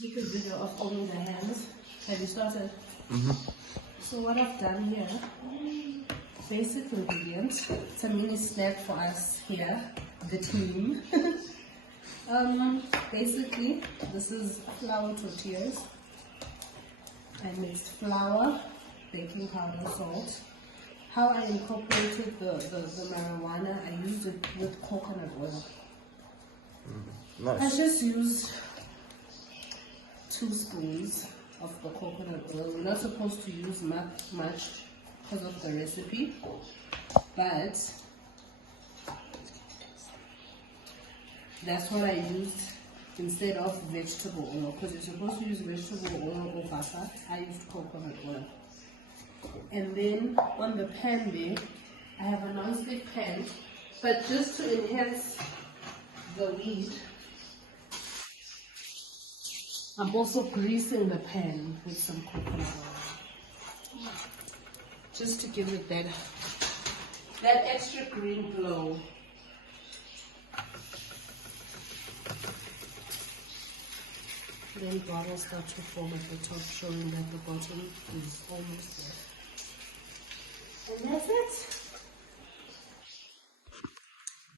take a video of owning the hands. Have you started? So what I've done here, basic ingredients. It's a mini snack for us here, the team. Basically, this is flour tortillas. I mixed flour, baking powder, salt. How I incorporated the marijuana, I used it with coconut oil. Nice. I just used 2 spoons of the coconut oil. We're not supposed to use much because of the recipe, but that's what I used instead of vegetable oil, because you're supposed to use vegetable oil or butter. I used coconut oil. And then on the pan there, I have a non-stick pan, but just to enhance the weed, I'm also greasing the pan with some coconut oil, just to give it that extra green glow. Then bottle start to form at the top, showing that the bottom is almost there. And that's it.